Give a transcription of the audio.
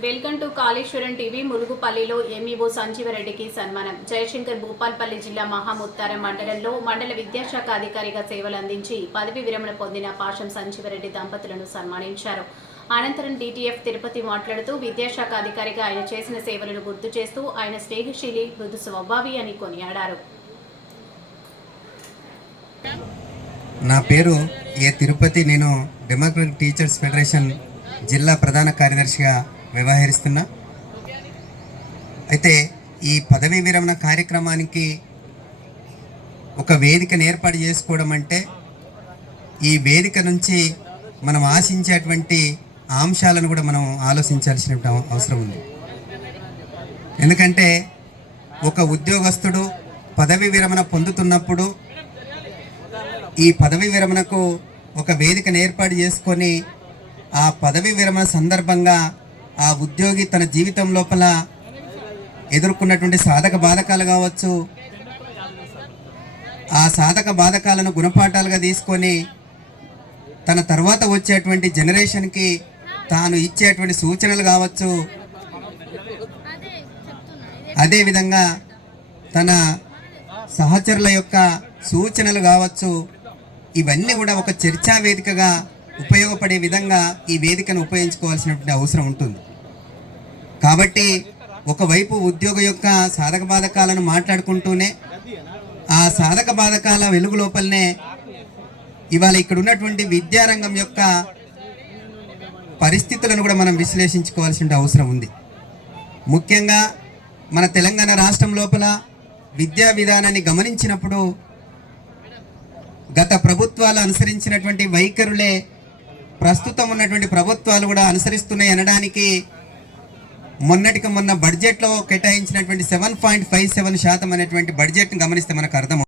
Welcome to Kaleshwaram TV. ములుగుపల్లిలో MEO సంజీవరెడ్డికి సన్మానం. జయశంకర్ భూపాల్పల్లి జిల్లా మహాముత్తారం మండలంలో మండల విద్యాశాఖ అధికారిగా సేవలు అందించి పదవి విరమణ పొందిన పాషం సంజీవరెడ్డి దంపతులను సన్మానించారు. అనంతరం డిటిఎఫ్ తిరుపతి మాట్లాడుతూ విద్యాశాఖ అధికారిగా ఆయన చేసిన సేవలను గుర్తు చేస్తూ ఆయన స్నేహశీలి, మృదు స్వభావి అని కొనియాడారు. నా పేరు ఏ తిరుపతి. నేను డెమోక్రటిక్ టీచర్స్ ఫెడరేషన్ జిల్లా ప్రధాన కార్యదర్శిగా వ్యవహరిస్తున్నా. అయితే ఈ పదవీ విరమణ కార్యక్రమానికి ఒక వేదికను ఏర్పాటు చేసుకోవడం అంటే ఈ వేదిక నుంచి మనం ఆశించేటువంటి అంశాలను కూడా మనం ఆలోచించాల్సిన అవసరం ఉంది. ఎందుకంటే ఒక ఉద్యోగస్తుడు పదవీ విరమణ పొందుతున్నప్పుడు ఈ పదవీ విరమణకు ఒక వేదికను ఏర్పాటు చేసుకొని ఆ పదవీ విరమణ సందర్భంగా ఆ ఉద్యోగి తన జీవితం లోపల ఎదుర్కొన్నటువంటి సాధక బాధకాలు కావచ్చు, ఆ సాధక బాధకాలను గుణపాఠాలుగా తీసుకొని తన తర్వాత వచ్చేటువంటి జనరేషన్కి తాను ఇచ్చేటువంటి సూచనలు కావచ్చు, అదేవిధంగా తన సహచరుల యొక్క సూచనలు కావచ్చు, ఇవన్నీ కూడా ఒక చర్చా వేదికగా ఉపయోగపడే విధంగా ఈ వేదికను ఉపయోగించుకోవాల్సినటువంటి అవసరం ఉంటుంది. కాబట్టి ఒకవైపు ఉద్యోగ యొక్క సాధక బాధకాలను మాట్లాడుకుంటూనే ఆ సాధక బాధకాల వెలుగు లోపలనే ఇవాళ ఇక్కడ ఉన్నటువంటి విద్యారంగం యొక్క పరిస్థితులను కూడా మనం విశ్లేషించుకోవాల్సిన అవసరం ఉంది. ముఖ్యంగా మన తెలంగాణ రాష్ట్రం లోపల విద్యా విధానాన్ని గమనించినప్పుడు గత ప్రభుత్వాలు అనుసరించినటువంటి వైఖరులే ప్రస్తుతం ఉన్నటువంటి ప్రభుత్వాలు కూడా అనుసరిస్తున్నాయి అనడానికి మొన్నటికి మొన్న బడ్జెట్లో కేటాయించినటువంటి 7.57% అనేటువంటి బడ్జెట్ని గమనిస్తే మనకు అర్థం